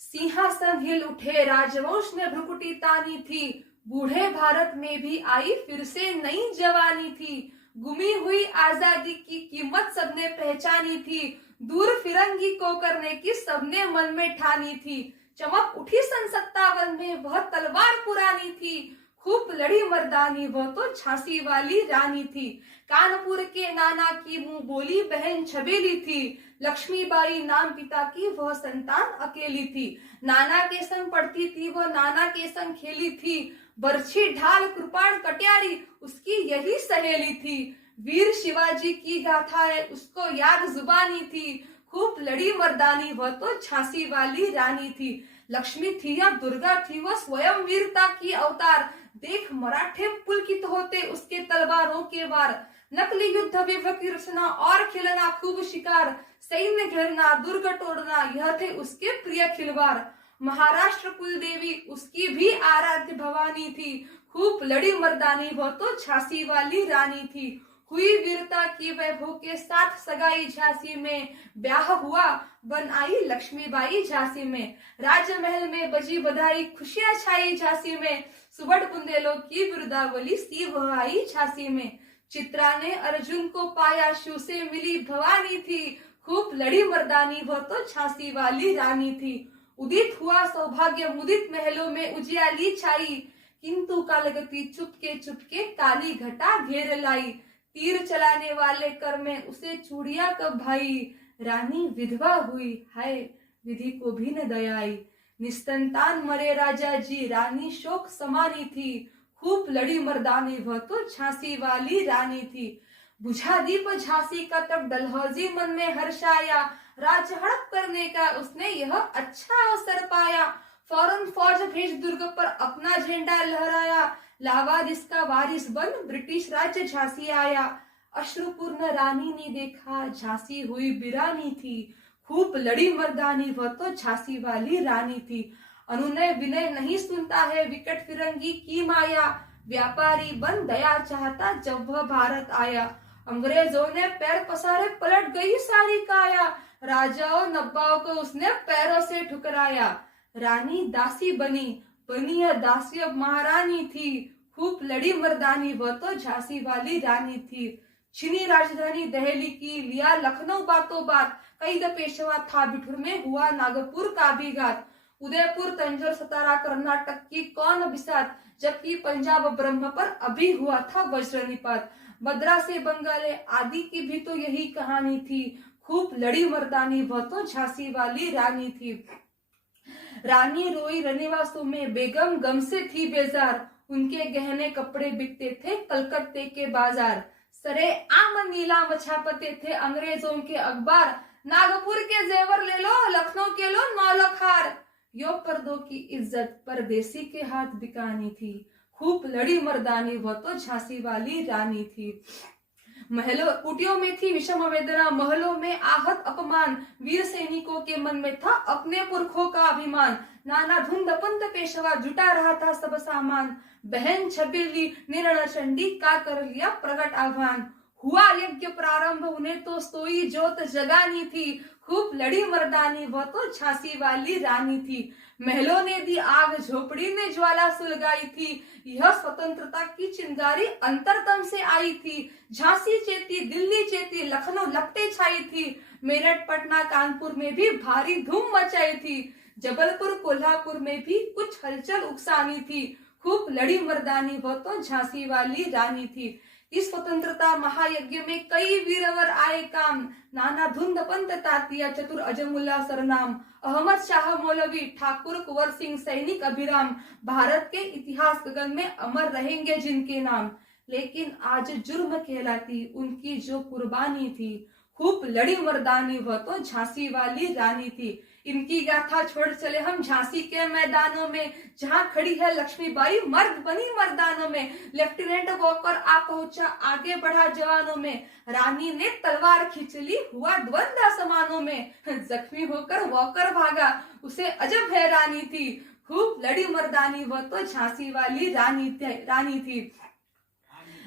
सिंहासन हिल उठे, राजवंश ने भ्रुकुटी तानी थी, बूढ़े भारत में भी आई फिर से नई जवानी थी। गुमी हुई आजादी की कीमत सबने पहचानी थी, दूर फिरंगी को करने की सबने मन में ठानी थी। चमक उठी सन 57 में, वह तलवार पुरानी थी, खूब लड़ी मर्दानी वह तो झांसी वाली रानी थी। कानपुर के नाना की मुंह बोली बहन छबेली थी, लक्ष्मीबाई नाम पिता की वह संतान अकेली थी। नाना के संग पढ़ती थी वह, नाना के संग खेली थी, बरछी ढाल कृपाण कट्यारी उसकी यही सहेली थी। वीर शिवाजी की गाथा है उसको याद जुबानी थी, खूब लड़ी मर्दानी वह तो झांसी वाली रानी थी। लक्ष्मी थी या दुर्गा थी वह स्वयं वीरता की अवतार, देख मराठे पुलकित होते उसके तलवारों के वार। नकली युद्ध विभव की रचना और खिलना खूब शिकार, सैन्य घेरना दुर्ग तोड़ना यह थे उसके प्रिय खिलवाड़। महाराष्ट्र कुलदेवी उसकी भी आराध्य भवानी थी, खूब लड़ी मर्दानी वह तो झांसी वाली रानी थी। हुई वीरता की वैभव के साथ सगाई झांसी में, ब्याह हुआ बन आई लक्ष्मीबाई झांसी में। राजमहल में बजी बधाई खुशियां छाई झांसी में, सुबह बुंदेलों की बिरुदावली सी वह आई झांसी में। चित्रा ने अर्जुन को पाया शिव से मिली भवानी थी, खूब लड़ी मर्दानी वह तो झांसी वाली रानी थी। उदित हुआ सौभाग्य मुदित महलों में उजियाली छाई, किंतु कालगति चुपके चुपके काली घटा घेर लाई। तीर चलाने वाले कर में उसे चूड़िया कब भाई, रानी विधवा हुई हाय विधि को भी न दयाई। निस्तंतान मरे राजा जी, रानी शोक समानी थी, खूब लड़ी मर्दानी वह तो झांसी वाली रानी थी। बुझा दीप झांसी का तब डलहौजी मन में हर्ष आया, राज हड़प करने का उसने यह अच्छा अवसर पाया। फौरन फौज भेज दुर्ग पर अपना झंडा लहराया, लावारिस का वारिस बन ब्रिटिश राज्य झांसी आया। अश्रुपूर्ण रानी ने देखा झांसी हुई बिरानी थी, खूब लड़ी मर्दानी वह तो झांसी वाली रानी थी। अनुनय विनय नहीं सुनता है विकट फिरंगी की माया, व्यापारी बन दया चाहता जब वह भारत आया। अंग्रेजों ने पैर पसारे पलट गई सारी काया, राजाओं नब्बाओं को उसने पैरों से ठुकराया। रानी दासी बनी यह दासी अब महारानी थी, खूब लड़ी मर्दानी वह तो झांसी वाली रानी थी। छिनी राजधानी दहली की, लिया लखनऊ बातों बात, कैद पेशवा था बिठुर में, हुआ नागपुर का भी घात। उदयपुर तंजौर सतारा कर्नाटक की कौन बिसात, जबकि पंजाब ब्रह्म पर अभी हुआ था वज्रनिपात। मद्रास से बंगाले आदि की भी तो यही कहानी थी, खूब लड़ी मर्दानी वह तो झांसी वाली रानी थी। रानी रोई रनिवासों में, बेगम गम से थी बेजार, उनके गहने कपड़े बिकते थे कलकत्ते के बाजार। सरे आम नीलाम छापते थे अंग्रेजों के अखबार, नागपुर के जेवर ले लो लखनऊ के लो 9 लाख हार। यो पर्दों की इज्जत परदेसी के हाथ बिकानी थी, खूब लड़ी मर्दानी वह तो झांसी वाली रानी थी। महलों कुटियों में थी विषम वेदना, महलों में आहत अपमान, वीर सैनिकों के मन में था अपने पुरखों का अभिमान। नाना धुंध पंत पेशवा जुटा रहा था सब सामान, बहन छबीली ने रणचंडी का कर लिया प्रकट आह्वान। हुआ यज्ञ प्रारंभ उन्हें तो सोई जोत जगानी थी, खूब लड़ी मर्दानी वह तो झांसी वाली रानी थी। महलों ने दी आग झोपड़ी ने ज्वाला सुलगाई थी, यह स्वतंत्रता की चिंगारी अंतरतम से आई थी। झांसी चेती दिल्ली चेती लखनऊ लपटे छाई थी, मेरठ पटना कानपुर में भी भारी धूम मचाई थी। जबलपुर कोल्हापुर में भी कुछ हलचल उकसानी थी, खूब लड़ी मर्दानी वह तो झांसी वाली रानी थी। इस स्वतंत्रता महायज्ञ में कई वीरवर आए काम, नाना धुंध पंत तातिया चतुर अजमुल्ला सरनाम, अहमद शाह मौलवी ठाकुर कुंवर सिंह सैनिक अभिराम, भारत के इतिहास गगन में अमर रहेंगे जिनके नाम। लेकिन आज जुर्म कहलाती उनकी जो कुर्बानी थी, खूब लड़ी मर्दानी वह तो झांसी वाली रानी थी। इनकी गाथा छोड़ चले हम झांसी के मैदानों में, जहां खड़ी है लक्ष्मीबाई मर्द बनी मर्दानों में। लेफ्टिनेंट वॉकर आ पहुंचा आगे बढ़ा जवानों में, रानी ने तलवार खींच ली हुआ द्वंद्व आसमानों में। जख्मी होकर वॉकर भागा उसे अजब हैरानी थी, खूब लड़ी मर्दानी वह तो झांसी वाली रानी थी।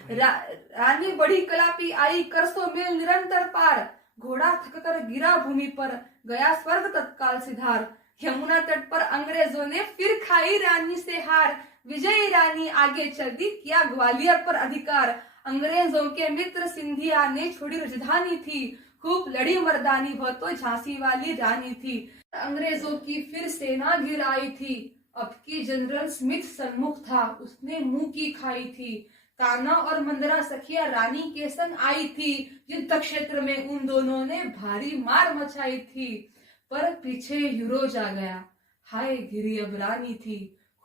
रानी बड़ी कलापी आई करसों में निरंतर पार, घोड़ा थककर गिरा भूमि पर, गया स्वर्ग तत्काल सिधार। यमुना तट पर अंग्रेजों ने फिर खाई रानी से हार, विजयी रानी आगे चल दी, किया ग्वालियर पर अधिकार। अंग्रेजों के मित्र सिंधिया ने छोड़ी राजधानी थी, खूब लड़ी मर्दानी वह तो झांसी वाली रानी थी। अंग्रेजों की फिर सेना गिर आई थी, अब की जनरल स्मिथ सन्मुख था, उसने मुंह की खाई थी। कान्हा और मंदरा सखिया रानी के संग आई थी, युद्ध क्षेत्र में उन दोनों ने भारी मार मचाई थी। पर पीछे यूरोज आ गया, हाय गिरी अब रानी थी,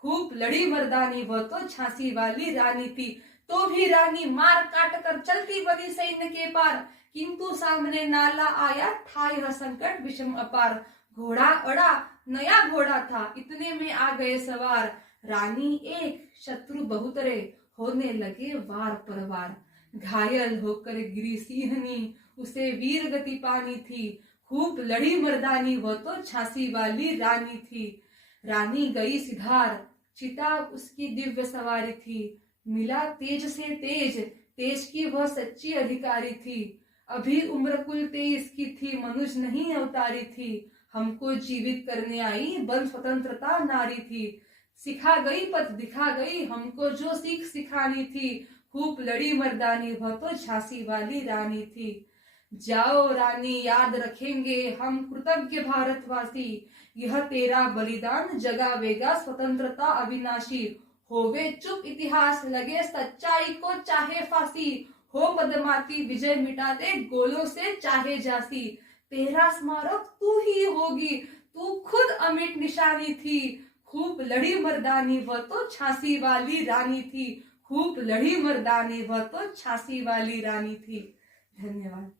खूब लड़ी मर्दानी वह तो झांसी वाली रानी थी। तो भी रानी मार काट कर चलती बनी सैन्य के पार, किंतु सामने नाला आया, था यह संकट विषम अपार। घोड़ा अड़ा, नया घोड़ा था, इतने में आ गए सवार। रानी एक, शत्रु बहुतरे, होने लगे वार पर वार। घायल होकर गिरी सिंहनी, उसे वीर गति पानी थी, खूब लड़ी मर्दानी वह तो झांसी वाली रानी थी। रानी गई सिधार, चिता उसकी दिव्य सवारी थी, मिला तेज से तेज, तेज की वह सच्ची अधिकारी थी। अभी उम्र कुल 23 की थी, मनुष्य नहीं अवतारी थी, हमको जीवित करने आई बन स्वतंत्रता नारी थी। सिखा गई पथ दिखा गई, हमको जो सीख सिखानी थी, खूब लड़ी मर्दानी वह तो झांसी वाली रानी थी। जाओ रानी याद रखेंगे हम कृतज्ञ भारतवासी, यह तेरा बलिदान जगावेगा स्वतंत्रता अविनाशी। होवे चुप इतिहास लगे सच्चाई को चाहे फांसी, हो पदमाती विजय मिटा दे गोलों से चाहे जासी। तेरा स्मारक तू ही होगी, तू खुद अमिट निशानी थी, खूब लड़ी मर्दानी वह तो झांसी वाली रानी थी, खूब लड़ी मर्दानी वह तो झांसी वाली रानी थी। धन्यवाद।